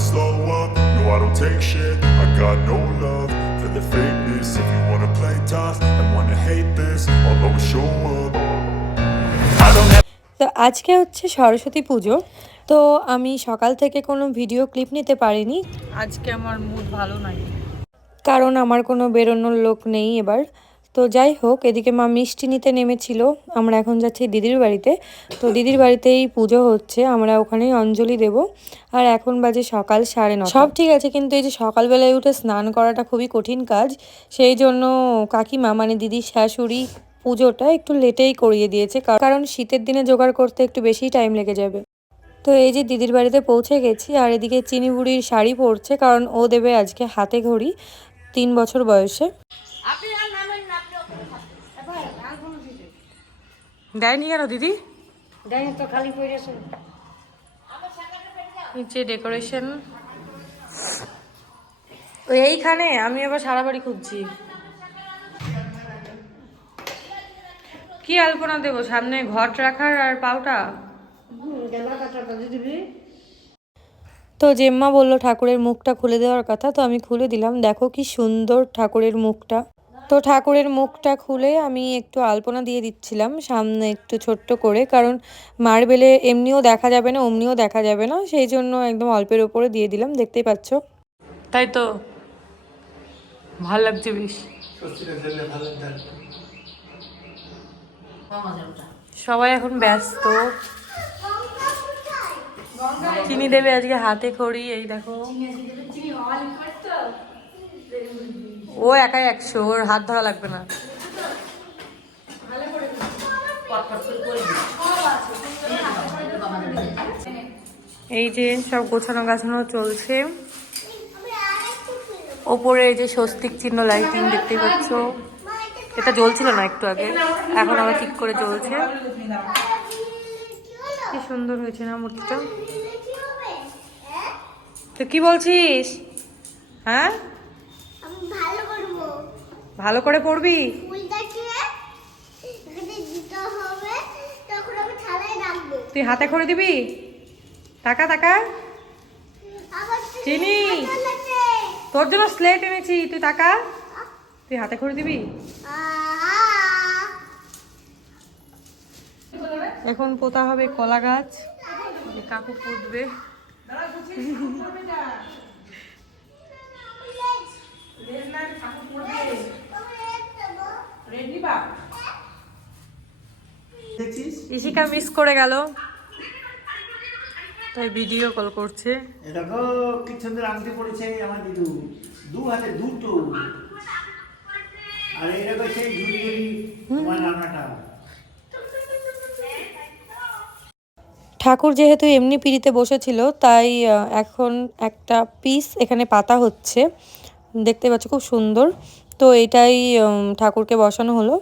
never slow up, no I don't take shit. I got no love for the fakeness. If you wanna play tough and wanna hate this, I'll always show up. I don't have তো আজকে হচ্ছে সরস্বতী পুজো। তো আমি সকাল থেকে কোনো video clip নিতে পারিনি, আজকে আমার মুড ভালো নাই। কারণ আমার কোনো বেরোনোর লোক নেই এবার। তো যাই হোক, এদিকে মা মিষ্টি নিতে নেমেছিল। আমরা এখন যাচ্ছি দিদির বাড়িতে। তো দিদির বাড়িতেই পুজো হচ্ছে, আমরা ওখানেই অঞ্জলি দেব। আর এখন বাজে সকাল 9:30। সব ঠিক আছে, কিন্তু এই যে সকালবেলায় উঠে স্নান করাটা খুবই কঠিন কাজ। সেই জন্য কাকিমা মানে দিদির শাশুড়ি পুজোটা একটু লেটেই করিয়ে দিয়েছে, কারণ শীতের দিনে জোগাড় করতে একটু বেশিই টাইম লেগে যাবে। তো এই যে দিদির বাড়িতে পৌঁছে গেছি, আর এদিকে চিনি বুড়ির শাড়ি পরছে, কারণ ও দেবে আজকে হাতে ঘড়ি 3 বছর বয়সে। দেয়নি কেন দিদি? দেয়নি তো, খালি পড়েছে। নিচে ডেকোরেশন এইখানে। আমি আবার সারা বাড়ি খুঁজছি কি আলপনা দেবো সামনে, ঘট রাখার আর পাউটা। তো জেম্মা বলল ঠাকুরের মুখটা খুলে দেওয়ার কথা, তো আমি খুলে দিলাম। দেখো কি সুন্দর ঠাকুরের মুখটা। তো ঠাকুরের মুখটা খুলে আমি একটু আলপনা দিয়ে দিচ্ছিলাম সামনে একটু ছোট্ট করে, কারণ মার্বেলে এমনিও দেখা যাবে না অমনিও দেখা যাবে না, সেই জন্য একদম অল্পের ওপরে দিয়ে দিলাম, দেখতেই পাচ্ছ। তাই তো ভালো লাগছে বেশ। সবাই এখন ব্যস্ত। চিনি দেবে আজকে হাতে খড়ি, এই দেখো। ও একাই 100, ওর হাত ধরা লাগবে না। এই যে সব গোছানো গাছানো চলছে। ওপরে এই যে স্বস্তিক চিহ্ন লাইটিং দেখতেই পাচ্ছ, এটা জ্বলছিল না একটু আগে, এখন আবার ঠিক করে জ্বলছে। কি সুন্দর হয়েছে না মূর্তিটা। তো কি বলছিস? হ্যাঁ, ভালো করে পড়বি। তুই হাতে করে দিবি। টাকা টাকা চিনি, তোর জন্য স্লেট এনেছি, তুই টাকা, তুই হাতে করে দিবি। এখন পোতা হবে কলা গাছ, কাকু পুঁতবে। ইশিকা মিস করে গেল, তাই ভিডিও কল করছে। দেখো কি সুন্দর আংটি পড়েছে আমার দিদু, 2 হাতে 2টো। আর এই দেখো সেই ঝুড়ি তোমার রান্নাটা। ঠাকুর যেহেতু এমনি পিড়িতে বসেছিল, তাই এখন একটা পিস এখানে পাতা হচ্ছে, দেখতে পাচ্ছ খুব সুন্দর। তো এটাই ঠাকুরকে বসানো হলো।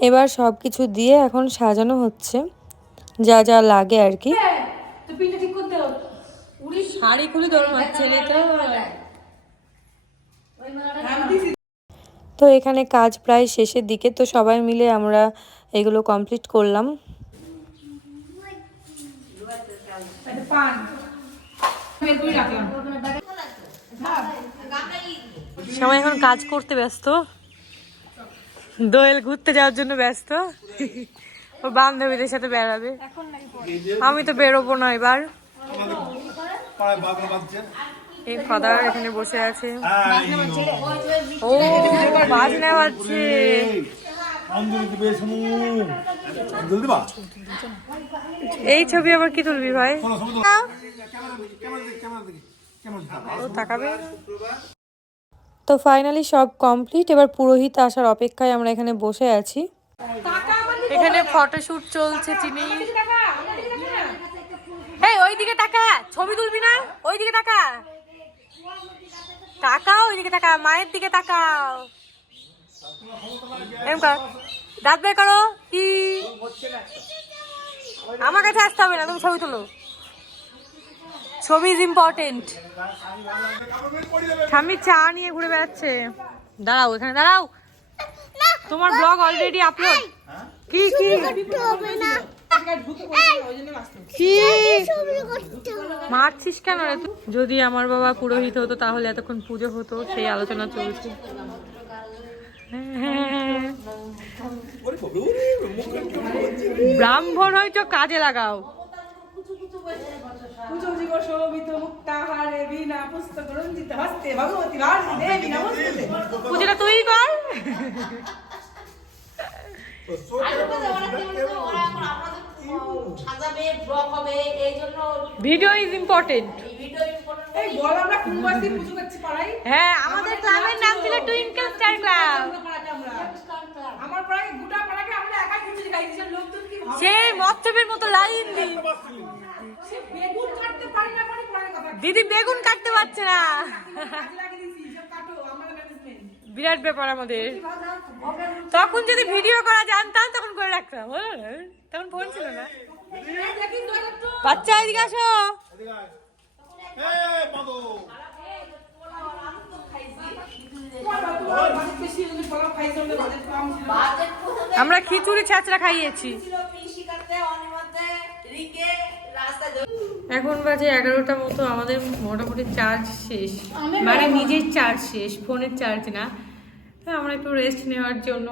এবার সব কিছু দিয়ে এখন সাজানো হচ্ছে, যা যা লাগে আর কি। শাড়ি খুলে তোর মারছে তো এখানে কাজ প্রায় শেষের দিকে, তো সবাই মিলে আমরা এগুলো কমপ্লিট করলাম। সবাই এখন কাজ করতে ব্যস্ত, দোয়েল ঘুরতে যাওয়ার জন্য ব্যস্ত, ও বান্ধবীদের সাথে বেড়াবে। আমি তো বেরোবো না এবার। এই ফাদার এখানে বসে আছে, ও বাজনা বাজছে। এই ছবি আবার কি তুলবি ভাই? ও তাকাবে। তো ফাইনালি সব কমপ্লিট, এবার পুরোহিত আসার অপেক্ষায় আমরা এখানে বসে আছি। এখানে ফটোশুট চলছে চিনি। এই ওইদিকে তাকা, ছবি তুলবি না, ওইদিকে তাকা, তাকাও ওইদিকে তাকা, মায়ের দিকে তাকাও। এরকম কর, দাঁত বের করো। কি আমার কাছে আসতে হবে না, তুমি ছবি তুলো। ছবি ইজ ইম্পর্টেন্ট। স্বামী চা নিয়ে ঘুরে বেড়াচ্ছে। দাঁড়াও, এখানে দাঁড়াও, তোমার ব্লগ অলরেডি আপলোড। কি কি কি মারছিস কেন রে তুই? যদি আমার বাবা পুরোহিত হতো তাহলে এতক্ষণ পুজো হতো, সেই আলোচনা চলছে। ব্রাহ্মণ হয়তো কাজে লাগাও। পুজোটা তুই কর। Video is important. হ্যাঁ, আমাদের ক্লাবের নাম ছিল টুইঙ্কেল স্টার ক্লাব। সেই মৎস্যের মতো লাইন দিদি বেগুন কাটতে পারছে না। বিরাট ব্যাপার আমাদের। তখন যদি ভিডিও করা জানতাম তখন করে রাখতাম, তখন ফোন ছিল না। বাচ্চা এদিকে আসো। আমরা খিচুড়ি ছাঁচড়া খাইয়েছি। এখন বাজে 11টা মতো। আমাদের মোটামুটি চার্জ শেষ, মানে নিজের চার্জ শেষ, ফোনের চার্জ না। তো আমরা একটু রেস্ট নেওয়ার জন্য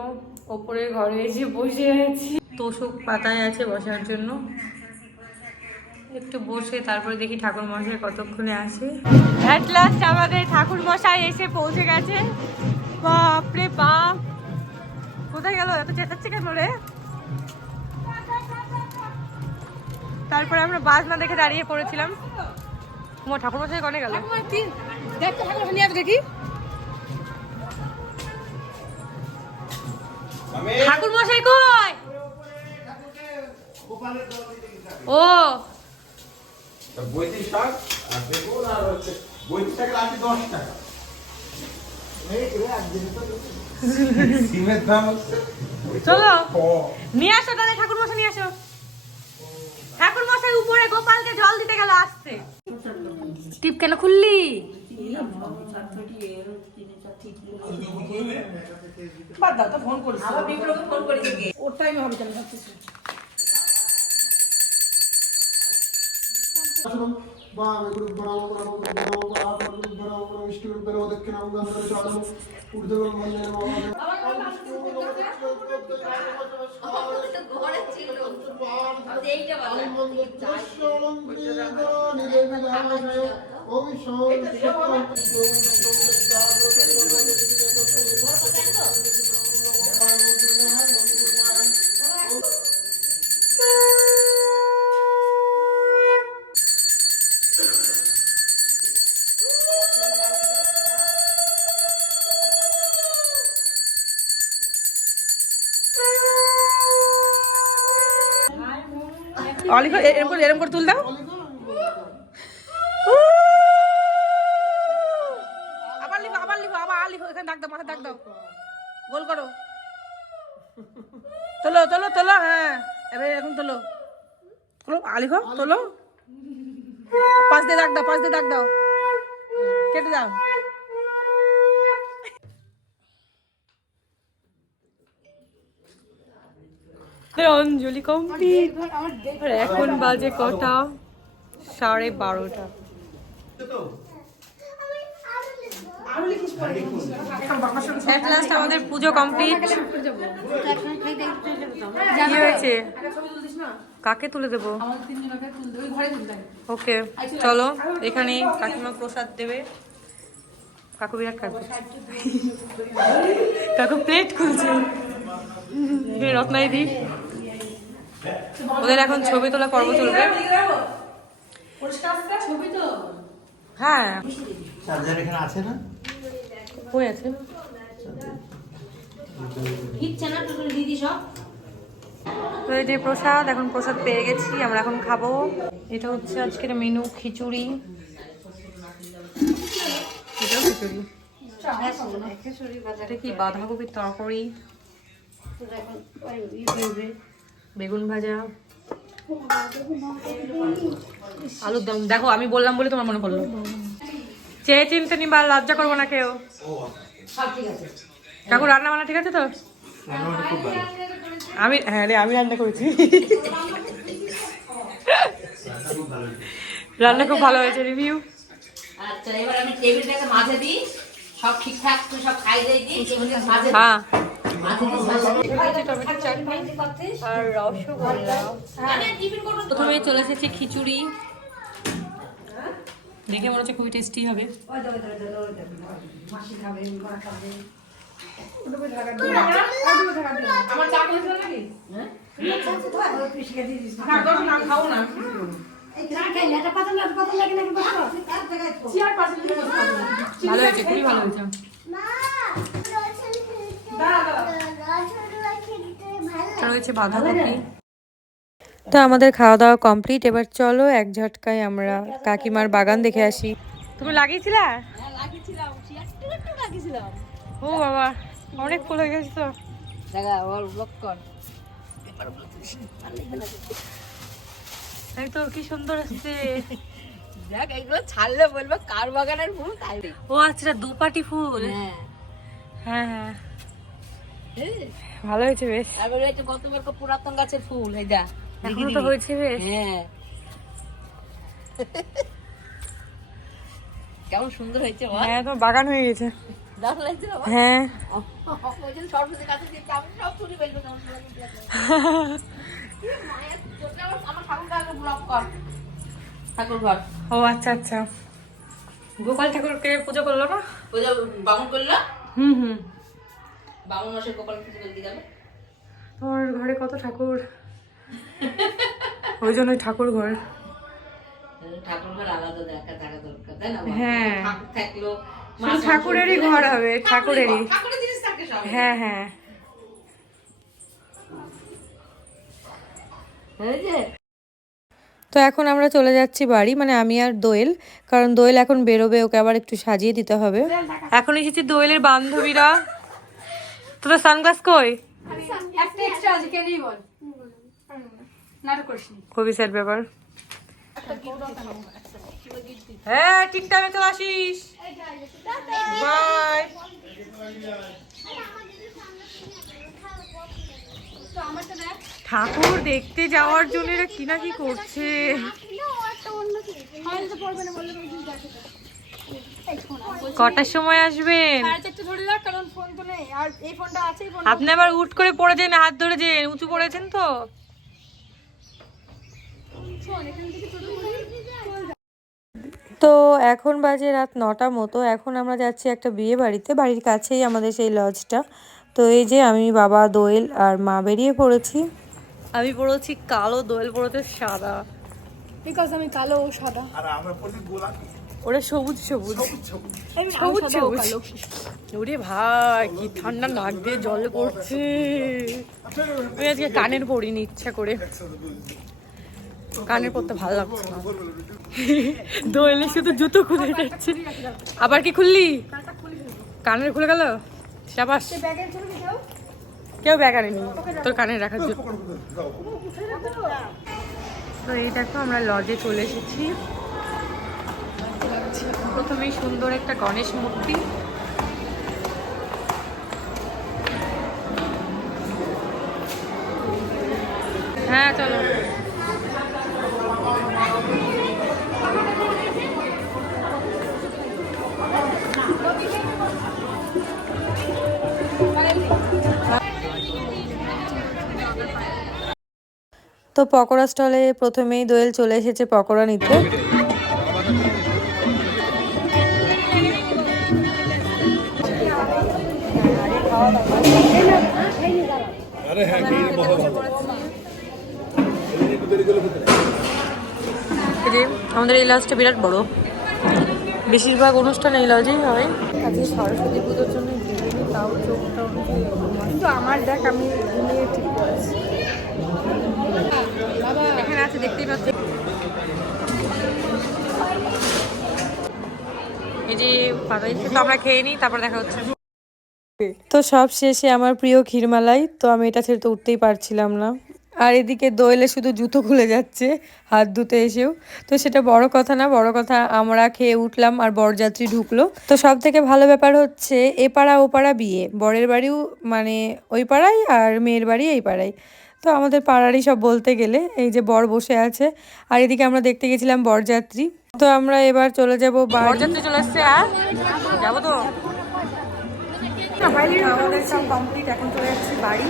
ওপরে ঘরে এসে বসে আছি। তোষক পাতায় আছে বসার জন্য, একটু বসে তারপরে দেখি ঠাকুর মশাই কতক্ষণে আসে। অ্যাট লাস্ট আমাদের ঠাকুর মশাই এসে পৌঁছে গেছে। বাপরে বাপ, কোথায় গেল? এত চেঁচাচ্ছে কেন রে? তারপরে আমরা বাজনা দেখে দাঁড়িয়ে পড়েছিলাম। তোমার ঠাকুর মশাই কনে গেল? দেখি ঠাকুর মশাই কই? ও চলো নিয়ে আসো তাহলে, ঠাকুর মশাই নিয়ে আসো। ঠাকুর মশাই উপরে গোপালকে জল দিতে গেল, আসতে। টিপ কেন খুললি? অলিভ এরম করে তুল দাও। আবার লিখো, আবার লিখো, আবার লিখো। এখানে দাগ দাও, মাথা দাগ দাও, গোল করো। তোলো তোলো তোলো। হ্যাঁ, এবার এখন তোলো তোলো, আলিখো তোলো। পাঁচ দিয়ে দাগ দাও, পাঁচ দিয়ে দাগ দাও, কেটে দাও। অঞ্জলি কমপ্লিট। এখন বাজে কটা? 12:30। এট লাস্ট আমাদের পুজো কমপ্লিট। কি হয়েছে? কাকে তুলে দেবো? ওকে চলো, এখানে কাকিমা প্রসাদ দেবে। কাকু বিরাট কাকু, কাকু প্লেট খুলছে। রত্নাইদি, ওদের এখন ছবি তোলা পর্ব চলবে। হ্যাঁ, আছে না? হয়ে আছে। তো এই যে প্রসাদ, এখন প্রসাদ পেয়ে গেছি, আমরা এখন খাবো। এটা হচ্ছে আজকের মেনু, খিচুড়ি। এটাও খিচুড়ি। এটা কি? বাঁধাকপির তরকারি, বেগুন ভাজা, আলুর দম। দেখো আমি বললাম বলে তোমার মনে পড়লো। চেয়ে চিনতে নিবা, লজ্জা করবো না কেউ। কাকু রান্না বান্না ঠিক আছে তো? আমি হ্যাঁ রে, আমি রান্না করেছি। রান্না খুব ভালো হয়েছে, রিভিউ। আচ্ছা, এবার আমি টেবিলটাকে মাঝে দিই, সব ঠিকঠাক করে সব খাই দিয়ে দিই, টেবিলটাকে মাঝে দিই। হ্যাঁ, মাঝে দিই, টমেটো চাটনি আর রসগোল্লা। প্রথমে চলে এসেছে খিচুড়ি, দেখে মনে হচ্ছে খুবই টেস্টি হবে। ভালো হয়েছে, খুবই ভালো হয়েছে। রয়েছে বাঁধাকপি। তো আমাদের খাওয়া দাওয়া কমপ্লিট। এবার চলো এক ঝটকায় আমরা কাকিমার বাগান দেখে আসি। তুমি লাগিয়েছিলা? ও বাবা, অনেক ফুল হয়ে গেছে তো। এই তো কি সুন্দর আসছে। দেখ এগুলো ছাড়লে বলবে কার বাগানের ফুল তাই। ও আচ্ছা, দুপাটি ফুল। হ্যাঁ হ্যাঁ, ভালো হয়েছে বেশ। তারপরে এটা গতবার পুরাতন গাছের ফুল, এই দা এখন তো হয়েছে বেশ। হ্যাঁ, কেমন সুন্দর হয়েছে বল। হ্যাঁ, তোমার বাগান হয়ে গেছে। দারুণ লাগছে না বল? হ্যাঁ, ওই যে সরস্বতী গাছে দিয়ে আমি সব তুলি ফেলবো, কেমন সুন্দর লাগছে। মায়ের তোকে আমার ঠাকুরটা আগে ব্লক কর, ঠাকুর ঘর। ও আচ্ছা আচ্ছা, গোপাল ঠাকুরকে পুজো করলো না? ওই যে বামুন করলো, হুম, বামুন মাসের গোপাল পুজো করতে গেল। তোমার ঘরে কত ঠাকুর, ওই জন্যই ঠাকুর ঘর। ঠাকুর ঘর আলাদা দেখা থাকা দরকার, তাই না বল? হ্যাঁ, ঠাকুর থাকলো শুধু ঠাকুরেরই ঘর হবে, ঠাকুরেরই। ঠাকুরের জিনিস থাকে সব। হ্যাঁ হ্যাঁ। এই যে তো এখন আমরা চলে যাচ্ছি বাড়ি, মানে আমি আর দোয়েল, কারণ দোয়েল এখন বেরোবে, ওকে আবার একটু সাজিয়ে দিতে হবে। এখন এসেছি দোয়েলের বান্ধবীরা। তোদের সানগ্লাস কই? খুবই স্যাড ব্যাপার। হ্যাঁ, ঠিক টাইমে চলে আসিস। বাই। ঠাকুর দেখতে যাওয়ার জন্য এরা কি না কি করছে। কটার সময় আসবেন? আপনি আবার উঠ করে পড়েছেন, হাত ধরেছেন, উঁচু করেছেন তো। তো এখন বাজে রাত 9টা মতো। এখন আমরা যাচ্ছি একটা বিয়ে বাড়িতে, বাড়ির কাছেই আমাদের সেই লজটা। তো এই যে আমি, বাবা, দোয়েল আর মা বেরিয়ে পড়েছি। আমি পড়েছি কালো, দোয়েল পড়েছে সাদা। বিকজ আমি কালো ও সাদা। আর আমরা পড়ছি গোলাপি। ওরা সবুজ সবুজ আমি সবুজ সাদা ও সবুজ। কালো। ওরে ভাই, কি ঠান্ডা, নাক দিয়ে জল পড়ছে। আমি আজকে কানের পরিনি ইচ্ছা করে, কানের পরতে ভালো লাগছে না। দোয়েলে শুধু জুতো খুলে যাচ্ছে। আবার কি খুললি? কানের খুলে গেল। সাবাস, কেউ ব্যাগ আনেনি তোর কানে রাখার জন্য। তো এই দেখো, আমরা লজে চলে এসেছি। প্রথমেই সুন্দর একটা গণেশ মূর্তি। হ্যাঁ চলো। তো পকোড়া স্টলে প্রথমেই দোয়েল চলে এসেছে পকোড়া নিতে। এই যে আমাদের এই লজটা বিরাট বড়, বেশিরভাগ অনুষ্ঠান এই লজেই হয়। আজকে সরস্বতী পুজোর জন্য ঘুমিয়ে, তাও চোখটা কিন্তু আমার দেখ আমি ঘুমিয়ে ঠিক করেছি। এখানে আছে, দেখতেই পাচ্ছি। এই যে পাতাইছে, তো আমরা খেয়ে নিই, তারপর দেখা হচ্ছে। তো সব শেষে আমার প্রিয় ক্ষীরমালাই, তো আমি এটা ছেড়ে তো উঠতেই পারছিলাম না। আর এদিকে দোয়েলে শুধু জুতো খুলে যাচ্ছে হাত ধুতে এসেও। তো সেটা বড় কথা না, বড় কথা আমরা খেয়ে উঠলাম আর বরযাত্রী ঢুকলো। তো সব থেকে ভালো ব্যাপার হচ্ছে এ পাড়া ও পাড়া বিয়ে, বরের বাড়িও মানে ওই পাড়ায় আর মেয়ের বাড়ি এই পাড়ায়। তো আমাদের পাড়ারই সব বলতে গেলে, এই যে বর বসে আছে আর এদিকে আমরা দেখতে গেছিলাম বরযাত্রী। তো আমরা এবার চলে যাব বাড়ি। বরযাত্রী চলে আসছে, আর যাবো তো। আমাদের সব কমপ্লিট, এখন চলে যাচ্ছি বাড়ি।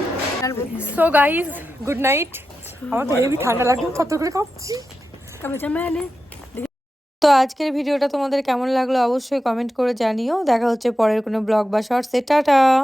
So guys, good night. আমার তো হেভি ঠান্ডা লাগলো, কত করে কাঁপছি। তো আজকের ভিডিওটা তোমাদের কেমন লাগলো অবশ্যই কমেন্ট করে জানিও। দেখা হচ্ছে পরের কোনো ব্লগ বা শর্টসে। টাটা।